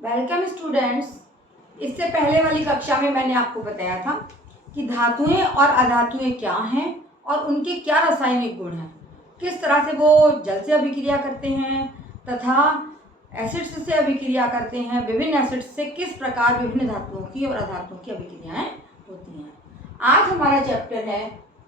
Welcome students. इससे पहले वाली कक्षा में मैंने आपको बताया था कि धातुएं और अधातुएं क्या हैं और उनके क्या रासायनिक गुण हैं, किस तरह से वो जल से अभिक्रिया करते हैं तथा एसिड्स से अभिक्रिया करते हैं, विभिन्न एसिड्स से किस प्रकार विभिन्न धातुओं की और अधातुओं की अभिक्रियाएं होती हैं। आज हमारा चैप्टर है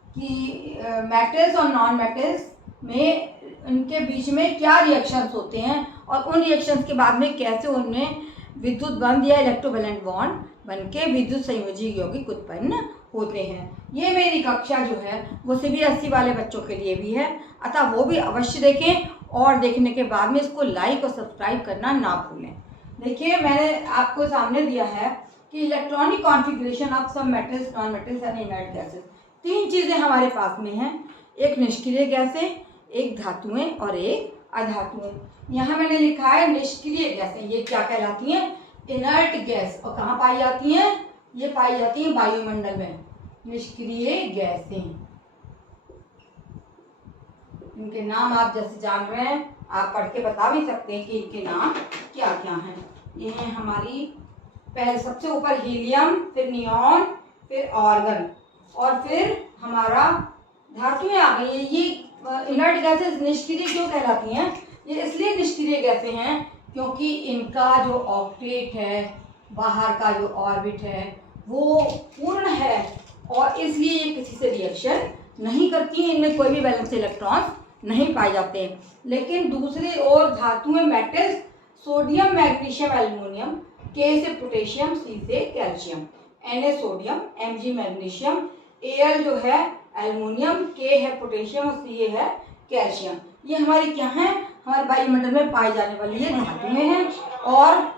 कि मेटल्स और नॉन मेटल्स में उनके बीच में क्या रिएक्शंस होते हैं और उन रिएक्शंस के बाद में कैसे उनमें विद्युत बंध या इलेक्ट्रोवैलेंट बॉन्ड बनके विद्युत संयोजी यौगिक उत्पन्न होते हैं। ये मेरी कक्षा जो है वो CBSE वाले बच्चों के लिए भी है, अतः वो भी अवश्य देखें और देखने के बाद में इसको लाइक और सब्सक्राइब करना ना भूलें। देखिए, मैंने आपको सामने दिया है कि electronic configuration of some metals, non metals and inert gases. तीन चीज़ें हमारे पास में हैं, एक निष्क्रिय गैसें, एक धातुएं और एक अधातुएं। यहाँ मैंने लिखा है निष्क्रिय गैसें। ये क्या कहलाती हैं? Inert gas. और कहाँ पाई जाती हैं? ये पाई जाती है वायुमंडल में। निष्क्रिय गैसें, इनके नाम आप जैसे जान रहे हैं, आप पढ़ के बता भी सकते हैं कि इनके नाम क्या क्या हैं। ये हैं हमारी पहले सबसे ऊपर हीलियम, फिर नियॉन, फिर ऑर्गन और फिर हमारा धातुएं आ गई। ये इनर्ट गैसेस निष्क्रिय क्यों कहलाती हैं? ये इसलिए निष्क्रिय गैसें हैं क्योंकि इनका जो ऑक्टेट है, बाहर का जो ऑर्बिट है, वो पूर्ण है और इसलिए ये किसी से रिएक्शन नहीं करती हैं। इनमें कोई भी वैलेंस इलेक्ट्रॉन्स नहीं पाए जाते हैं। लेकिन दूसरी ओर धातुएं, मेटल्स, सोडियम, मैग्नीशियम, एल्युमिनियम, के से पोटेशियम, सी से calcium, Na sodium, Mg magnesium, Al जो है एल्युमिनियम, के है पोटेशियम और सी है कैल्शियम। ये हमारी क्या है? हमारे वायुमंडल में पाई जाने वाली ये धातुएं हैं। और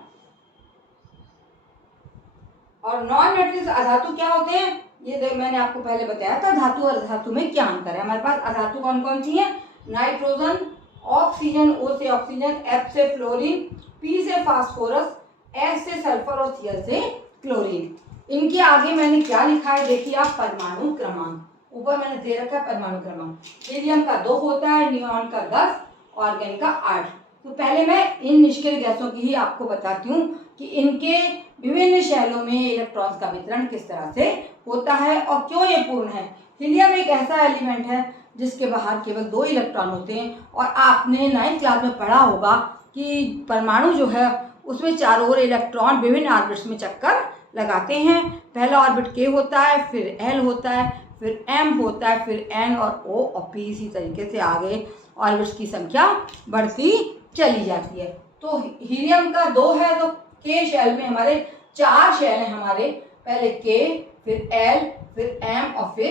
नॉन मेटल्स अधातु क्या होते हैं? ये मैंने आपको पहले बताया था धातु और अधातु में क्या अंतर है। हमारे पास अधातु कौन कौन सी है? नाइट्रोजन, ऑक्सीजन, O से ऑक्सीजन, F से फ्लोरीन, P से फास्फोरस, S से सल्फर और Cl से क्लोरीन। इनके आगे मैंने क्या लिखा है देखिए आप, परमाणु क्रमांक। ऊपर मैंने दे रखा है परमाणु क्रमांक। हीलियम का 2 होता है, नियॉन का 10, ऑर्गन का 8। तो पहले मैं इन निष्क्रिय गैसों की ही आपको बताती हूँ कि इनके विभिन्न शैलों में इलेक्ट्रॉन्स का वितरण किस तरह से होता है और क्यों ये पूर्ण है। हीलियम एक ऐसा एलिमेंट है जिसके बाहर केवल 2 इलेक्ट्रॉन होते हैं और आपने 9th क्लास में पढ़ा होगा कि परमाणु जो है उसमें चारों ओर इलेक्ट्रॉन विभिन्न ऑर्बिट्स में चक्कर लगाते हैं। पहला ऑर्बिट K होता है, फिर L होता है, फिर M होता है, फिर N और O और P। इसी तरीके से आगे ऑर्बिट्स की संख्या बढ़ती चली जाती है। तो हीलियम का 2 है तो K शेल में हमारे 4 शेल हैं हमारे, पहले K, फिर L, फिर M और फिर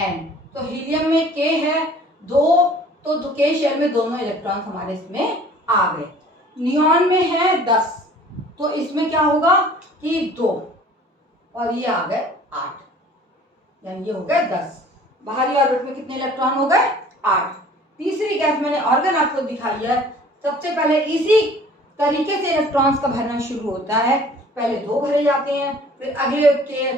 N। तो हीलियम में K है 2, तो K शेल में दोनों इलेक्ट्रॉन हमारे इसमें आ गए। नियॉन में है 10, तो इसमें क्या होगा कि 2 और ये आ गए 8, यानी ये हो गए 10। बाहरी ऑर्बिट में कितने इलेक्ट्रॉन हो गए? 8। तीसरी गैस मैंने ऑर्गन आपको दिखाई है। सबसे पहले इसी तरीके से इलेक्ट्रॉन्स का भरना शुरू होता है। पहले 2 भरे जाते हैं, फिर अगले के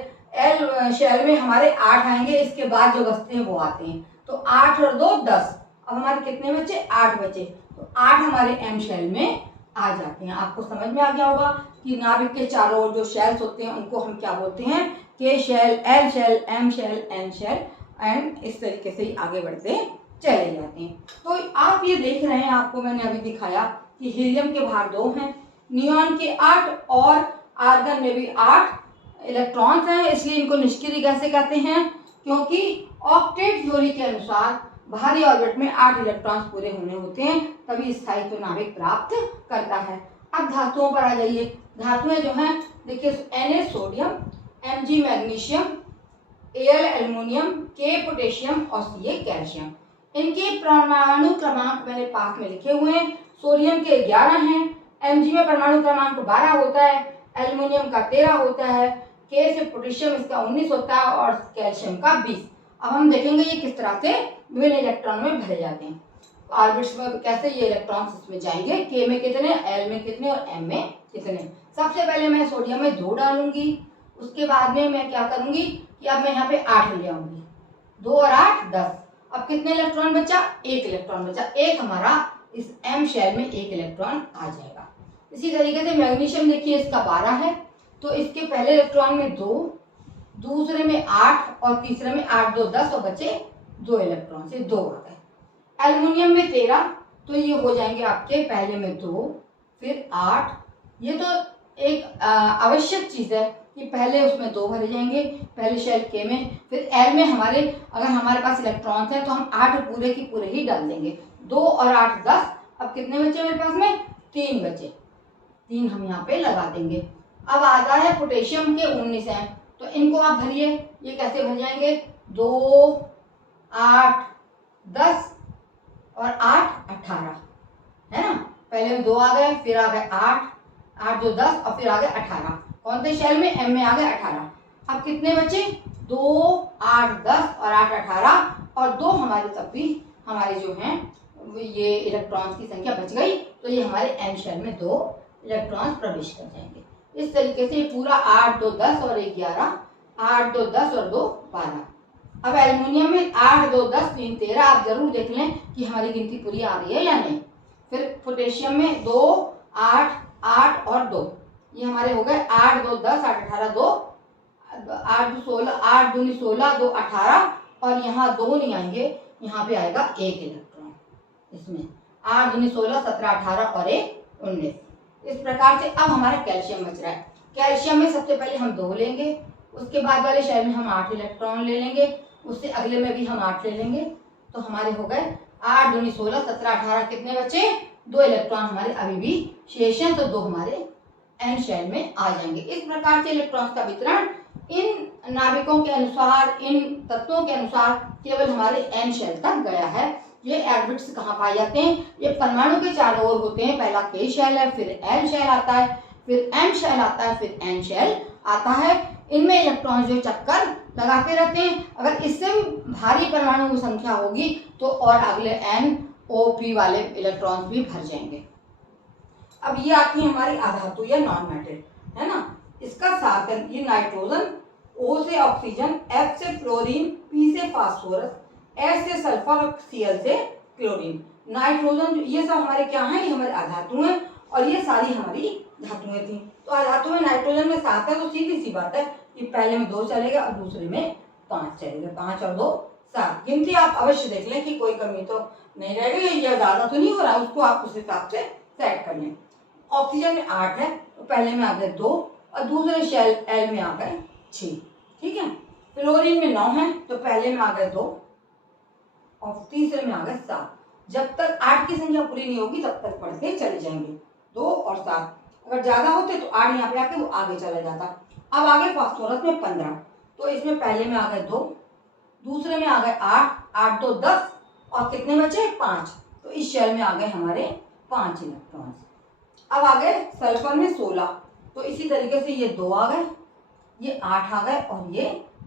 L शेल में हमारे 8 आएंगे, इसके बाद जो बचते हैं वो आते हैं। तो 8 और 2 10। अब हमारे कितने बचे? 8 बचे। तो 8 हमारे M शेल में आ जाते हैं। आपको समझ में आ गया होगा कि नाभिक के चारों ओर जो शेल्स होते हैं उनको हम क्या बोलते हैं? K shell, L shell, M shell, N shell, and इस तरीके से ही आगे बढ़ते चले जाते हैं। तो आप ये देख रहे हैं, आपको मैंने अभी दिखाया कि हीलियम के बाहर 2 हैं, नियॉन के 8 और आर्गन में भी 8 इलेक्ट्रॉन्स हैं, इसलिए इनको निष्क्रिय गैसें कहते हैं। क्योंकि ऑक्टेट थ्योरी के अनुसार बाहरी ऑर्बिट में 8 इलेक्ट्रॉन्स पूरे होने होते हैं, तभी स्थायित्व नाभिक प्राप्त करता है। अब धातुओं पर आ जाइए। धातुएं जो हैं देखिए, Na sodium, Mg magnesium, Al aluminium, K potassium और Ca कैल्शियम। इनके परमाणु क्रमांक मैंने पास में लिखे हुए हैं। सोडियम के 11 हैं, Mg में परमाणु क्रमांक 12 होता है, एल्युमिनियम का 13 होता है, K से पोटेशियम इसका 19 होता है और कैल्शियम का 20। अब हम देखेंगे ये किस तरह से विभिन्न इलेक्ट्रॉन में भरे जाते हैं। ऑर्बिट्स में कैसे ये इलेक्ट्रॉन्स इसमें जाएंगे, K में कितने, L में कितने और M में कितने। सबसे पहले मैं सोडियम में 2 डालूंगी, उसके बाद में मैं क्या करूंगी कि अब मैं यहाँ पे 8 ले आऊंगी। 2 और 8 10। अब कितने इलेक्ट्रॉन बचा? 1 इलेक्ट्रॉन बचा। एक हमारा इस M शेल में 1 इलेक्ट्रॉन आ जाएगा। इसी तरीके से मैग्नीशियम देखिए इसका 12 है, तो इसके पहले इलेक्ट्रॉन में 2, दूसरे में 8 और तीसरे में 8 2 10 और बचे 2 इलेक्ट्रॉन से 2 आ गए। एल्युमिनियम में 13, तो ये हो जाएंगे आपके पहले में 2 फिर 8। ये तो एक आवश्यक चीज है कि पहले उसमें 2 भरे जाएंगे, पहले शेल के में, फिर एल में हमारे अगर हमारे पास इलेक्ट्रॉन्स हैं तो हम 8 पूरे की पूरे ही डाल देंगे। 2 और 8 10। अब कितने बचे मेरे पास में? 3 बचे, 3 हम यहाँ पे लगा देंगे। अब आता है पोटेशियम के 19 हैं, तो इनको आप भरिए। ये कैसे भर जाएंगे? 2 8 10 और 8 18 है ना। पहले में 2 आ गए, फिर आ गए 8 8 2 10 और फिर आ गए 18। कौन से शेल में? एम में आ गए 18। अब कितने बचे? 2 8 10 और 8 18 और 2 हमारे तब भी हमारे जो हैं ये इलेक्ट्रॉन्स की संख्या बच गई, तो ये हमारे एन शेल में 2 इलेक्ट्रॉन्स प्रवेश कर जाएंगे। इस तरीके से पूरा 8 2 10 और 1 11, 8 2 10 और 2 12। अब एल्युमिनियम में 8 2 10 3 13। आप जरूर देख लें कि हमारी गिनती पूरी आ रही है या नहीं। फिर पोटेशियम में 2 8 8 और 2, ये हमारे हो गए 8 2 10 8 18 2 8 2 16 8 2 16 2 18 और यहाँ 2 नहीं आएंगे, यहाँ पे आएगा 1 इलेक्ट्रॉन। इसमें 8 2 16 17 18 और 1 19। इस प्रकार से अब हमारा कैल्शियम बच रहा है। कैल्शियम में सबसे पहले हम 2 लेंगे, उसके बाद वाले शेल में हम 8 इलेक्ट्रॉन ले लेंगे, उससे अगले में भी हम 8 ले लेंगे, तो हमारे हो गए 8 2 16 17 18। कितने बचे? 2 इलेक्ट्रॉन हमारे अभी भी शेष हैं, तो 2 हमारे एन शेल में आ जाएंगे। इस प्रकार से इलेक्ट्रॉन्स का वितरण इन नाभिकों के अनुसार, इन तत्वों के अनुसार केवल हमारे एन शेल तक गया है। ये ऑर्बिट्स कहाँ पाए जाते हैं? ये परमाणु के चारों ओर होते हैं। पहला के शेल है, फिर एल शेल आता है, फिर एम शेल आता है, फिर एन शेल आता है। इनमें इलेक्ट्रॉन जो चक्कर लगाते रहते हैं। अगर इससे भारी परमाणु की संख्या होगी तो और अगले एन ओ पी वाले इलेक्ट्रॉन्स भी भर जाएंगे। अब ये आती है हमारी अधातु या नॉन मेटल, है ना। इसका साथ है ये नाइट्रोजन, O से ऑक्सीजन, F से फ्लोरीन, P से फास्फोरस, S से सल्फर और Cl से क्लोरीन। नाइट्रोजन ये सब हमारे क्या हैं? ये हमारे अधातु हैं और ये सारी हमारी धातुएं थी। तो अधातु में नाइट्रोजन में 7 है, तो सीधी सी बात है कि पहले में 2 चलेगा और दूसरे में 5 चलेगा। 5 और 2 7। गिनती आप अवश्य देख लें कि कोई कमी तो नहीं रह गई या ज्यादा तो नहीं हो रहा, उसको आप उस हिसाब से सेट कर लें। ऑक्सीजन में 8 है, तो पहले में आ गए 2 और दूसरे शेल एल में आ गए 6। ठीक है। फ्लोरीन में 9 है, तो पहले में आ गए 2 और तीसरे में आ गए 7। जब तक 8 की संख्या पूरी नहीं होगी तब तक पढ़ते चले जाएंगे। 2 और 7, अगर ज्यादा होते तो 8 यहाँ पे आके वो आगे चला जाता। अब आगे फास्फोरस में 15, तो इसमें पहले में आ गए 2, दूसरे में आ गए 8 8 2 10 और कितने बचे? 5। तो इस शेल में आ गए हमारे 5 इलेक्ट्रॉन। अब आ गए सल्फर में 16, तो इसी तरीके से ये 2 आ गए, ये 8 आ गए और ये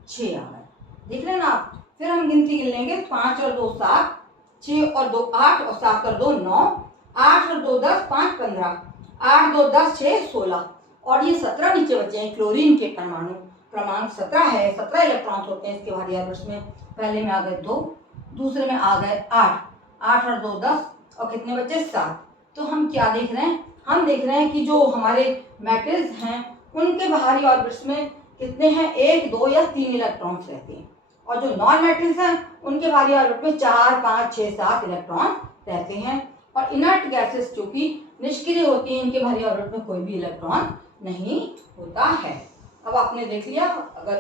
6 आ गए। देख रहे हैं ना आप। फिर हम गिनती गिन लेंगे। 5 और 2 7, 6 और 2 8 और 7 और 2 9, 8 और 2 10 5 15, 8 2 10 6 16 और ये 17 नीचे बचे हैं। क्लोरीन के परमाणु क्रमांक 17 है, 17 इलेक्ट्रॉन्स होते हैं इसके भारी ऑर्बिट्स में। पहले में आ गए 2, दूसरे में आ गए 8, 8 और 2 10 और कितने बचे? 7। तो हम क्या देख रहे हैं? हम देख रहे हैं कि जो हमारे मेटल्स हैं उनके बाहरी ऑर्बिट्स में कितने हैं? 1 2 या 3 इलेक्ट्रॉन्स रहते हैं, और जो नॉन मेटल्स हैं उनके बाहरी ऑर्बिट में 4 5 6 7 इलेक्ट्रॉन रहते हैं। और इनर्ट गैसेस जो कि निष्क्रिय होती हैं, इनके बाहरी ऑर्बिट में कोई भी इलेक्ट्रॉन नहीं होता है। अब आपने देख लिया, अगर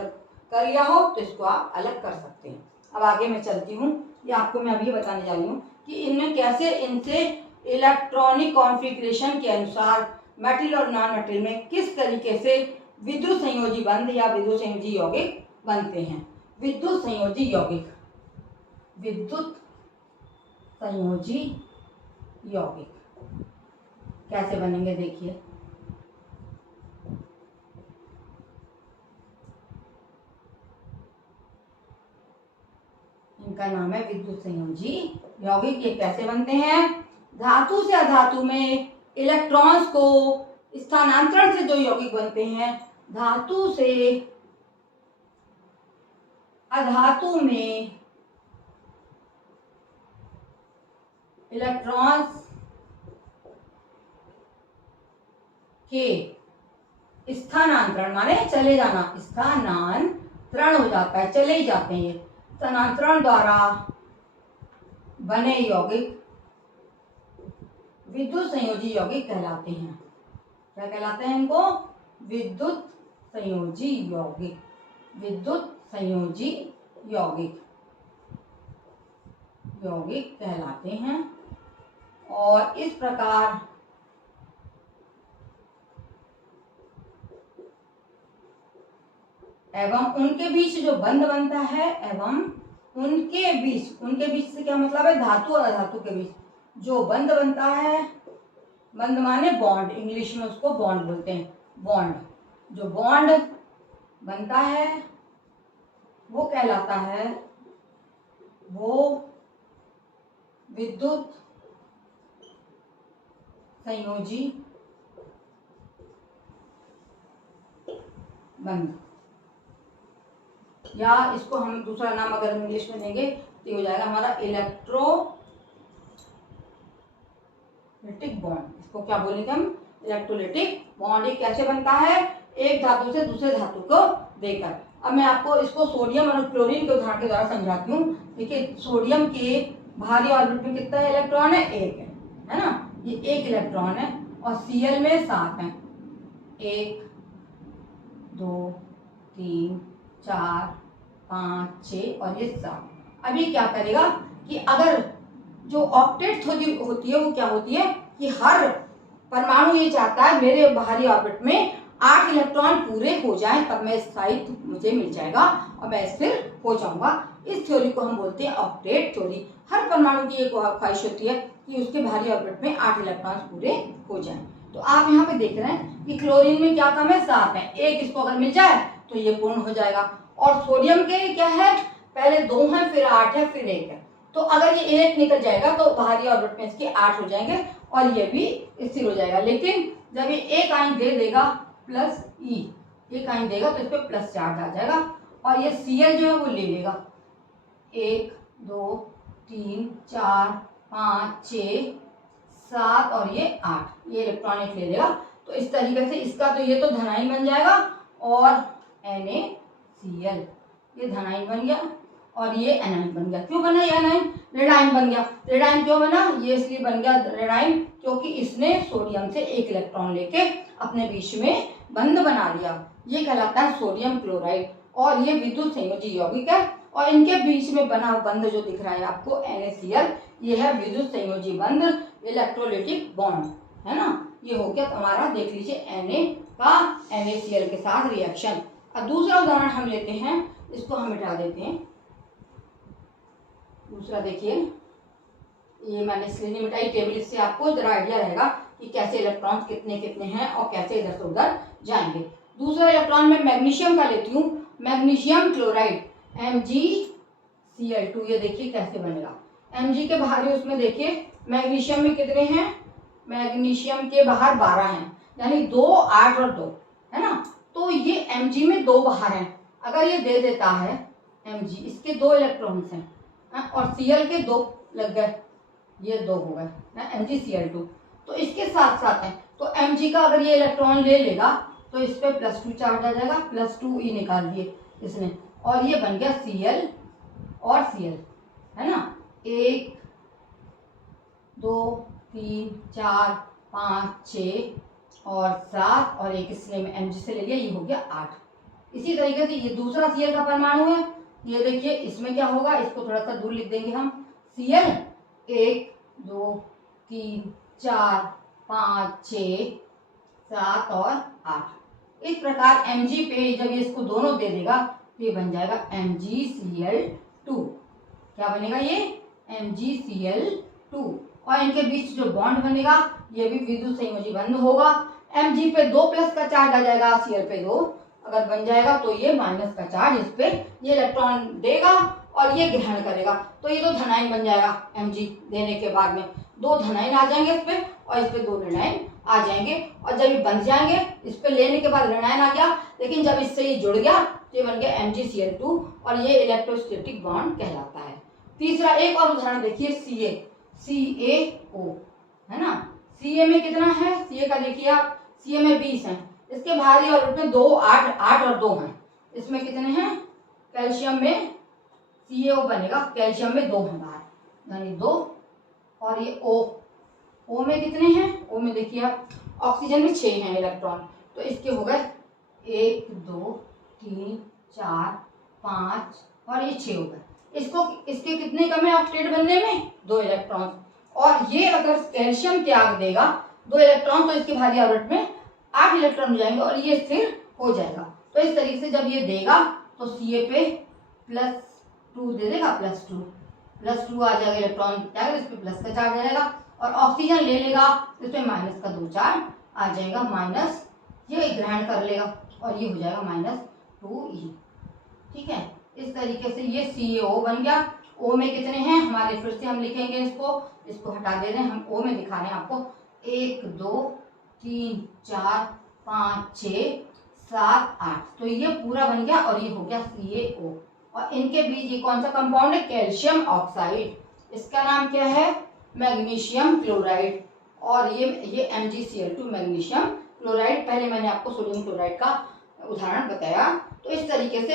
कर लिया हो तो इसको आप अलग कर सकते हैं। अब आगे मैं चलती हूँ। ये आपको मैं अभी बताने जा रही हूँ कि इनमें कैसे इनसे इलेक्ट्रॉनिक कॉन्फ़िगरेशन के अनुसार मेटल और नॉन मेटल में किस तरीके से विद्युत संयोजी बंध या विद्युत संयोजी यौगिक बनते हैं। विद्युत संयोजी यौगिक, विद्युत संयोजी यौगिक कैसे बनेंगे देखिए। इनका नाम है विद्युत संयोजी यौगिक। ये कैसे बनते हैं? धातु से अधातु में इलेक्ट्रॉन्स को स्थानांतरण से जो यौगिक बनते हैं, धातु से अधातु में इलेक्ट्रॉन्स के स्थानांतरण माने चले जाना, स्थानांतरण हो जाता है, चले ही जाते हैं, ये स्थानांतरण द्वारा बने यौगिक विद्युत संयोजी यौगिक कहलाते हैं। क्या कहलाते हैं इनको? विद्युत संयोजी यौगिक, विद्युत संयोजी यौगिक कहलाते हैं। और इस प्रकार एवं उनके बीच जो बंध बनता है, एवं उनके बीच से क्या मतलब है? धातु और अधातु के बीच जो बंध बनता है, बंध माने बॉन्ड, इंग्लिश में उसको बॉन्ड बोलते हैं, बॉन्ड। जो बॉन्ड बनता है वो कहलाता है, वो विद्युत संयोजी बंध, या इसको हम दूसरा नाम अगर इंग्लिश में देंगे तो हो जाएगा हमारा इलेक्ट्रोलिटिक बॉन्ड। इसको क्या बोलेंगे हम? Electrolytic bond. ये कैसे बनता है? एक धातु से दूसरे धातु को देकर। अब मैं आपको इसको सोडियम और क्लोरीन के उदाहरण के द्वारा समझाती हूँ। देखिए, सोडियम के भारी ऑर्बिट में कितना इलेक्ट्रॉन है? एक है ना, ये एक इलेक्ट्रॉन है। और Cl में 7 है, 1 2 3 4 5 6 और ये 7। अब ये क्या करेगा कि अगर जो ऑक्टेट होती है वो क्या होती है कि हर परमाणु ये चाहता है मेरे बाहरी ऑर्बिट में 8 इलेक्ट्रॉन पूरे हो जाएं, तब मैं स्थायित्व मुझे मिल जाएगा और मैं स्थिर हो जाऊंगा। इस थ्योरी को हम बोलते हैं ऑक्टेट थ्योरी। हर परमाणु की एक ख्वाहिश होती है कि उसके बाहरी ऑर्बिट में 8 इलेक्ट्रॉन पूरे हो जाएं। तो आप यहाँ पे देख रहे हैं कि क्लोरीन में क्या कम है? 7 है, एक इसको अगर मिल जाए तो ये पूर्ण हो जाएगा। और सोडियम के क्या है? पहले 2 है, फिर 8 है, फिर 1 है। तो अगर ये 1 निकल जाएगा तो बाहरी ऑर्बिट में इसके 8 हो जाएंगे और ये भी स्थिर हो जाएगा। लेकिन जब ये एक आयन दे देगा प्लस ई, एक आयन देगा तो इस पर प्लस चार्ज आ जाएगा और ये Cl जो है वो ले लेगा 1 2 3 4 5 6 7 और ये 8, ये इलेक्ट्रॉन एक ले लेगा। तो इस तरीके से इसका तो ये तो धनायन बन जाएगा और NaCl ये धनायन बन गया और ये एनायन बन गया। क्यों बना ये एनायन? रेडायन बन गया। रेडायन क्यों बना? ये इसलिए बन गया रेडायन क्योंकि इसने सोडियम से एक इलेक्ट्रॉन लेके अपने बीच में बंध बना लिया। ये कहलाता है सोडियम क्लोराइड और ये विद्युत संयोजी यौगिक है। और इनके बीच में बना बंध जो दिख रहा है आपको NaCl, ये है विद्युत संयोजी बंध, इलेक्ट्रोलिटिक बॉन्ड, है ना। ये हो गया हमारा, देख लीजिए, Na का NaCl के साथ रिएक्शन। अब दूसरा उदाहरण हम लेते हैं, इसको हम मिटा देते हैं। दूसरा देखिए, ये मैंने इसलिए नहीं मिटाई टेबल, इससे आपको जरा आइडिया रहेगा कि कैसे इलेक्ट्रॉन्स कितने कितने हैं और कैसे इधर से उधर जाएंगे। दूसरा इलेक्ट्रॉन मैं मैग्नीशियम का लेती हूँ, मैग्नीशियम क्लोराइड MgCl2। ये देखिए कैसे बनेगा। Mg के बाहरी उसमें देखिए मैग्नीशियम में कितने हैं? मैग्नीशियम के बाहर 12 हैं, यानी 2 8 और 2, है ना। तो ये Mg में 2 बाहर हैं। अगर ये दे देता है Mg, इसके 2 इलेक्ट्रॉन्स हैं और Cl के 2 लग गए, ये 2 हो गए, MgCl2। तो इसके साथ साथ है, तो Mg का अगर ये इलेक्ट्रॉन ले लेगा तो इस पर +2 चार्ज आ जाएगा, +2e निकाल दिए इसने और ये बन गया Cl और Cl, है ना। 1 2 3 4 5 6 और 7 और एक इसने Mg से ले लिया, ये हो गया 8। इसी तरीके से ये दूसरा Cl का परमाणु है, ये देखिए इसमें क्या होगा, इसको थोड़ा सा दूर लिख देंगे हम। Cl 1 2 3 4 5 6 7 और 8। इस प्रकार Mg पे जब ये इसको दोनों दे देगा तो ये बन जाएगा MgCl2। क्या बनेगा ये? MgCl2। और इनके बीच जो बॉन्ड बनेगा ये भी विद्युत संयोजी बंध होगा। Mg पे 2 प्लस का चार्ज आ जाएगा, Cl पे 2 अगर बन जाएगा तो ये माइनस का चार्ज इस पे ये इलेक्ट्रॉन देगा और ये ग्रहण करेगा, तो ये तो धनायन बन जाएगा। Mg देने के बाद में 2 धनायन आ जाएंगे इस पे और इस पे 2 ऋणायन आ जाएंगे और जब ये बन जाएंगे, इस पे लेने के बाद ऋणायन आ गया, लेकिन जब इससे ये जुड़ गया तो ये बन गया MgCl2 और ये इलेक्ट्रोस्टैटिक बॉन्ड कहलाता है। तीसरा एक और उदाहरण देखिए, CaO, है ना। Ca में कितना है? Ca का देखिए आप, Ca में 20 हैं। इसके भारी ऑर्बिट में 2, 8, 8 और 2 हैं। इसमें कितने हैं? कैल्शियम में CaO बनेगा, कैल्शियम में 2 हैं बाहर, यानी 2। और ये O में कितने हैं? O में देखिए आप, ऑक्सीजन में 6 हैं इलेक्ट्रॉन, तो इसके हो गए 1, 2, 3, 4, 5 और ये 6 हो गए। इसके कितने कम है ऑक्टेट बनने में? 2 इलेक्ट्रॉन। और ये अगर कैल्शियम त्याग देगा 2 इलेक्ट्रॉन तो इसके भारी ऑर्बिट में 8 इलेक्ट्रॉन हो जाएंगे और ये स्थिर हो जाएगा। तो इस तरीके से जब ये देगा तो Ca पे +2 दे देगा, +2 आ जाएगा इलेक्ट्रॉन त्याग, इस पे प्लस का चार्ज आएगा। और ऑक्सीजन ले लेगा, इसमें माइनस का 2 चार्ज आ जाएगा, माइनस, ये ग्रहण कर लेगा और ये हो जाएगा -2E। ठीक है, इस तरीके से ये CaO बन गया। O में कितने हैं हमारे, फिर से हम लिखेंगे इसको हटा दे रहे हैं, हम O में दिखा रहे हैं आपको। 1, 2, 3, 4, 5, 6, 7, 8, तो ये पूरा बन गया और ये हो गया CaO। और इनके बीच ये कौन सा कंपाउंड है? Calcium oxide. इसका नाम क्या है? Magnesium chloride. और ये MgCl2 मैग्नीशियम क्लोराइड। पहले मैंने आपको सोडियम क्लोराइड का उदाहरण बताया। तो इस तरीके से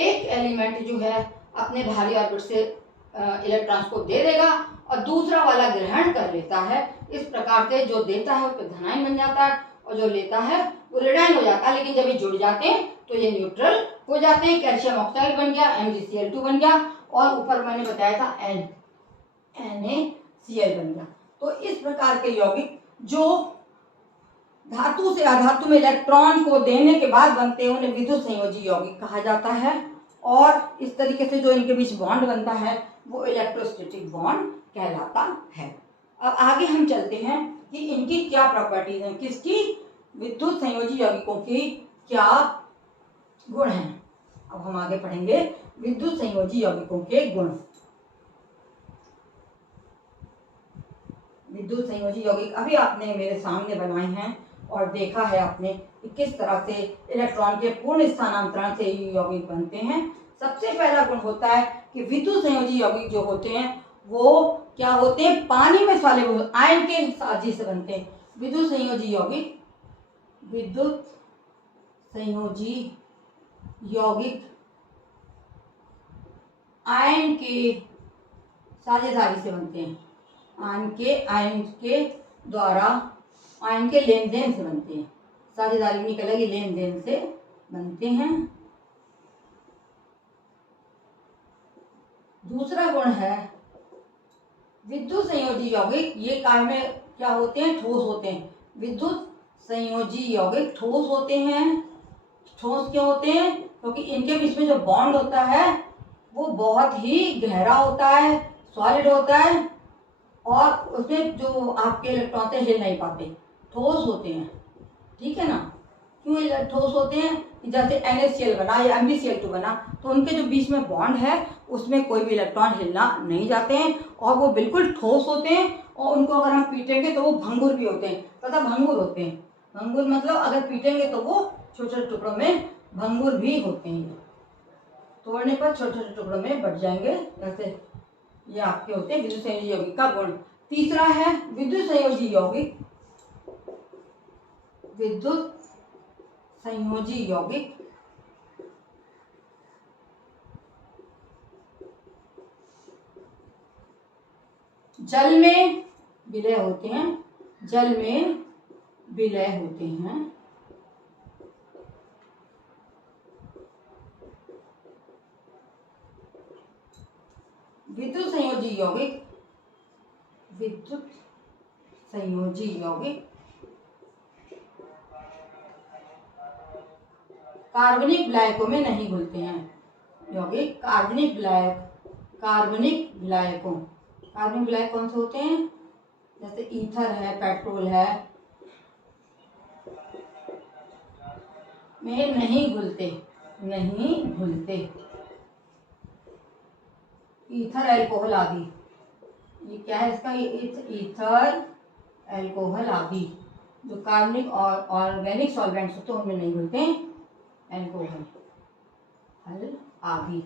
एक एलिमेंट जो है अपने भारी ऑर्बिट से इलेक्ट्रॉन्स को दे देगा और दूसरा वाला ग्रहण कर लेता है। इस प्रकार से जो देता है उस पर धनायन बन जाता है और जो लेता है वो ऋणायन हो जाता है। लेकिन जब ये जुड़ जाते हैं तो ये न्यूट्रल हो जाते हैं। कैल्शियम ऑक्साइड बन गया, MgCl2 बन गया और ऊपर मैंने बताया था NaCl बन गया। तो इस प्रकार के यौगिक जो धातु से अधातु में इलेक्ट्रॉन को देने के बाद बनते हैं उन्हें विद्युत संयोजी यौगिक कहा जाता है। और इस तरीके से जो इनके बीच बॉन्ड बनता है वो इलेक्ट्रोस्टैटिक बॉन्ड कहलाता है। अब आगे हम चलते हैं कि इनकी क्या प्रॉपर्टीज हैं, किसकी? विद्युत संयोजी यौगिकों की क्या गुण हैं। अब हम आगे पढ़ेंगे विद्युत संयोजी यौगिकों के गुण। विद्युत संयोजी यौगिक अभी आपने मेरे सामने बनाए हैं और देखा है आपने कि किस तरह से इलेक्ट्रॉन के पूर्ण स्थानांतरण से यौगिक बनते हैं। सबसे पहला गुण होता है कि विद्युत संयोजी यौगिक जो होते हैं वो क्या होते हैं? पानी में सॉल्युबल आयन के साजिश से बनते हैं। विद्युत संयोजी यौगिक आयन के साझेदारी से बनते हैं। आयन के द्वारा आयन के लेन देन से बनते हैं। साझेदारी नहीं कहलाएगी, लेन देन से बनते हैं। दूसरा गुण है विद्युत संयोजी यौगिक, ये कार्य में क्या होते हैं? ठोस होते हैं। विद्युत संयोजी यौगिक ठोस होते हैं। ठोस क्यों होते हैं? क्योंकि इनके बीच में जो बॉन्ड होता है वो बहुत ही गहरा होता है, सॉलिड होता है और उसमें जो आपके इलेक्ट्रॉन से हिल नहीं पाते, ठोस होते हैं। ठीक है ना? क्यों ठोस होते हैं? जैसे NaCl बना या MgCl2 बना तो उनके जो बीच में बॉन्ड है उसमें कोई भी इलेक्ट्रॉन हिलना नहीं जाते हैं और वो बिल्कुल ठोस होते हैं। और उनको अगर हम पीटेंगे तो वो भंगुर भी होते हैं। पता भंगुर होते हैं, भंगुर मतलब अगर पीटेंगे तो वो छोटे छोटे टुकड़ों में भंगुर भी होते हैं। तोड़ने पर छोटे छोटे टुकड़ों में बट जाएंगे। जैसे ये आपके होते हैं विद्युत संयोजी यौगिक का गुण। तीसरा है विद्युत संयोजी यौगिक जल में विलय होते हैं। विद्युत संयोजी यौगिक कार्बनिक विलायकों में नहीं घुलते हैं। यौगिक कार्बनिक विलायक कौन से होते हैं? जैसे ईथर है, पेट्रोल है, में नहीं घुलते। ईथर, अल्कोहल आदि, ये क्या है इसका? ईथर, अल्कोहल आदि जो कार्बनिक और ऑर्गेनिक सॉल्वेंट्स होते हैं उनमें नहीं घुलते हैं। अल्कोहल आदि,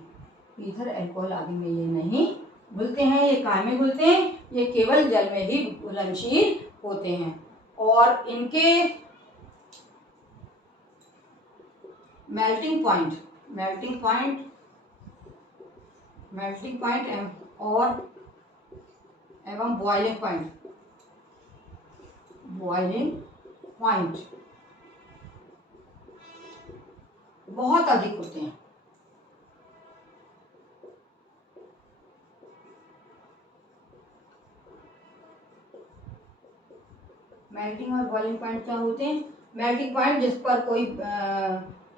ईथर, अल्कोहल आदि में ये नहीं घुलते हैं। ये काय में घुलते हैं? ये केवल जल में ही घुलनशील होते हैं। और इनके मेल्टिंग पॉइंट और एवं बॉइलिंग पॉइंट बहुत अधिक होते हैं। मेल्टिंग और बॉइलिंग पॉइंट क्या होते हैं? मेल्टिंग पॉइंट जिस पर कोई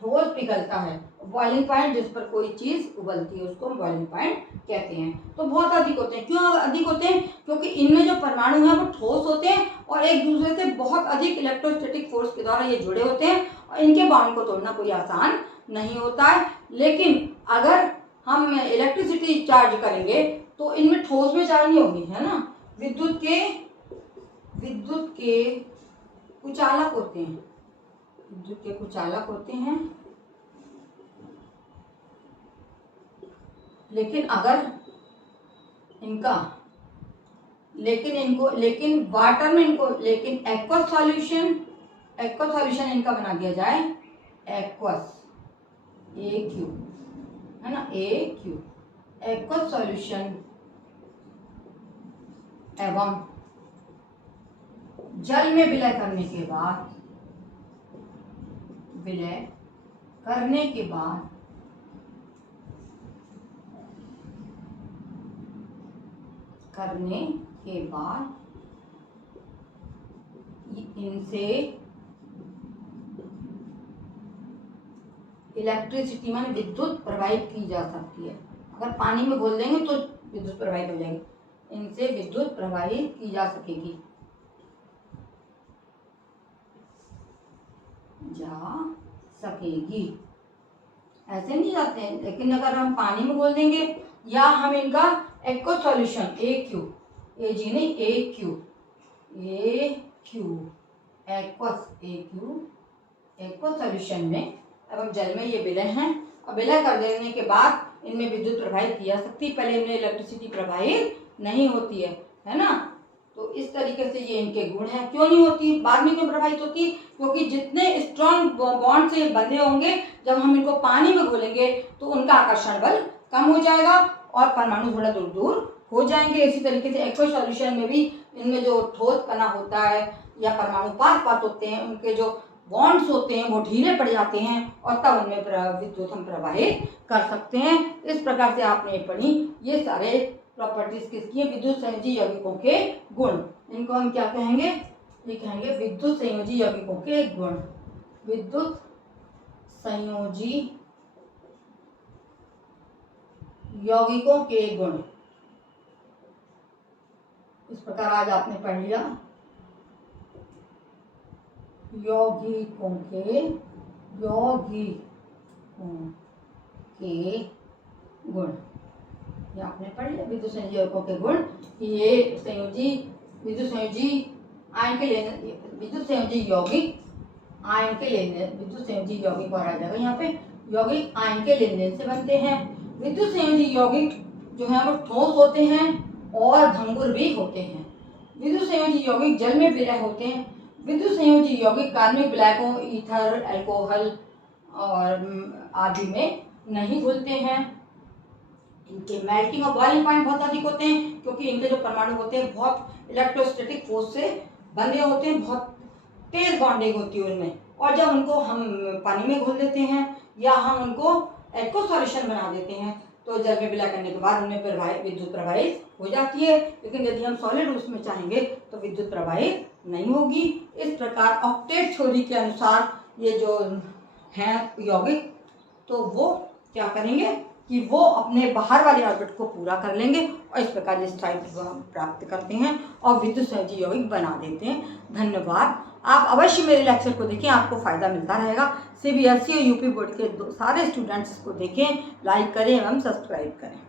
ठोस पिघलता है, बॉइलिंग पॉइंट जिस पर कोई चीज उबलती है, उसको बॉइलिंग पॉइंट कहते हैं। तो बहुत अधिक होते हैं। क्यों अधिक होते हैं? क्योंकि इनमें जो परमाणु हैं वो ठोस होते हैं और एक दूसरे से बहुत अधिक इलेक्ट्रोस्टैटिक फोर्स के द्वारा ये जुड़े होते हैं और इनके बाउंड को तोड़ना कोई आसान नहीं होता है। लेकिन अगर हम इलेक्ट्रिसिटी चार्ज करेंगे तो इनमें ठोस में चार्ज नहीं होगी, है ना। विद्युत के कुचालक होते हैं, लेकिन वाटर में एक्वस सॉल्यूशन इनका बना दिया जाए एक्वस, AQ, है ना, AQ, एक्वस सॉल्यूशन एवं जल में विलय करने के बाद इनसे इलेक्ट्रिसिटी माने विद्युत प्रवाहित की जा सकती है। अगर पानी में घोल देंगे तो विद्युत प्रवाहित हो जाएगी, इनसे विद्युत प्रवाहित की जा सकेगी, ऐसे नहीं जाते हैं। लेकिन अगर हम पानी में घोल देंगे या हम इनका एक्वस सॉल्यूशन AQ, AG नहीं, AQ, एक्वस सॉल्यूशन में एवं जल में ये विलय हैं और विलय कर देने के बाद इनमें विद्युत प्रवाहित की जा सकती है। पहले इनमें इलेक्ट्रिसिटी प्रवाहित नहीं होती है ना। तो इस तरीके से ये इनके गुण हैं। क्यों नहीं होती, बाद में क्यों प्रभावित होती? क्योंकि जितने स्ट्रॉन्ग बॉन्ड से बंधे होंगे, जब हम इनको पानी में घोलेंगे तो उनका आकर्षण बल कम हो जाएगा और परमाणु थोड़ा दूर दूर हो जाएंगे। इसी तरीके से एक्वस सॉल्यूशन में भी इनमें जो ठोसपना होता है या परमाणु पात होते हैं, उनके जो बॉन्ड्स होते हैं वो ढीले पड़ जाते हैं और तब उनमें विद्युत हम प्रवाहित कर सकते हैं। इस प्रकार से आपने पढ़ी ये सारे प्रॉपर्टीज किसकी है? विद्युत संयोजी यौगिकों के गुण। इनको हम क्या कहेंगे? ये कहेंगे विद्युत संयोजी यौगिकों के गुण। विद्युत संयोजी यौगिकों के गुण। इस प्रकार आज आपने पढ़ लिया यौगिकों के गुण। ये आपने पढ़ लिया विद्युत संयोजी यौगिकों के गुण। ये विद्युत संयोजी यौगिक और आ जाएगा यहाँ पे। यौगिक आयन के लेन देन से बनते हैं। विद्युत संयोजी यौगिक जो है वो ठोस होते हैं और भंगुर भी होते हैं। विद्युत संयोजी यौगिक जल में विलय होते हैं। विद्युत संयोजी यौगिक कार्बनिक विलायकों, ईथर, अल्कोहल और आदि में नहीं घुलते हैं। इनके मेल्टिंग और बॉइलिंग पॉइंट बहुत अधिक होते हैं क्योंकि इनके जो परमाणु होते हैं बहुत इलेक्ट्रोस्टैटिक फोर्स से बंधे होते हैं, बहुत तेज बॉन्डिंग होती है उनमें। और जब उनको हम पानी में घोल देते हैं या हम उनको एक्वस सॉल्यूशन बना देते हैं तो जल में विलय करने के बाद उनमें विद्युत प्रवाहित हो जाती है। लेकिन यदि हम सॉलिड रूप में चाहेंगे तो विद्युत प्रवाहित नहीं होगी। इस प्रकार ऑक्टेट थ्योरी के अनुसार ये जो हैं यौगिक, तो वो क्या करेंगे कि वो अपने बाहर वाले ऑर्बिट को पूरा कर लेंगे और इस प्रकार ये स्ट्राइक प्राप्त करते हैं और विद्युत संयोजी यौगिक बना देते हैं। धन्यवाद। आप अवश्य मेरे लेक्चर को देखें, आपको फ़ायदा मिलता रहेगा। CBSE और UP बोर्ड के सारे स्टूडेंट्स को देखें, लाइक करें एवं सब्सक्राइब करें।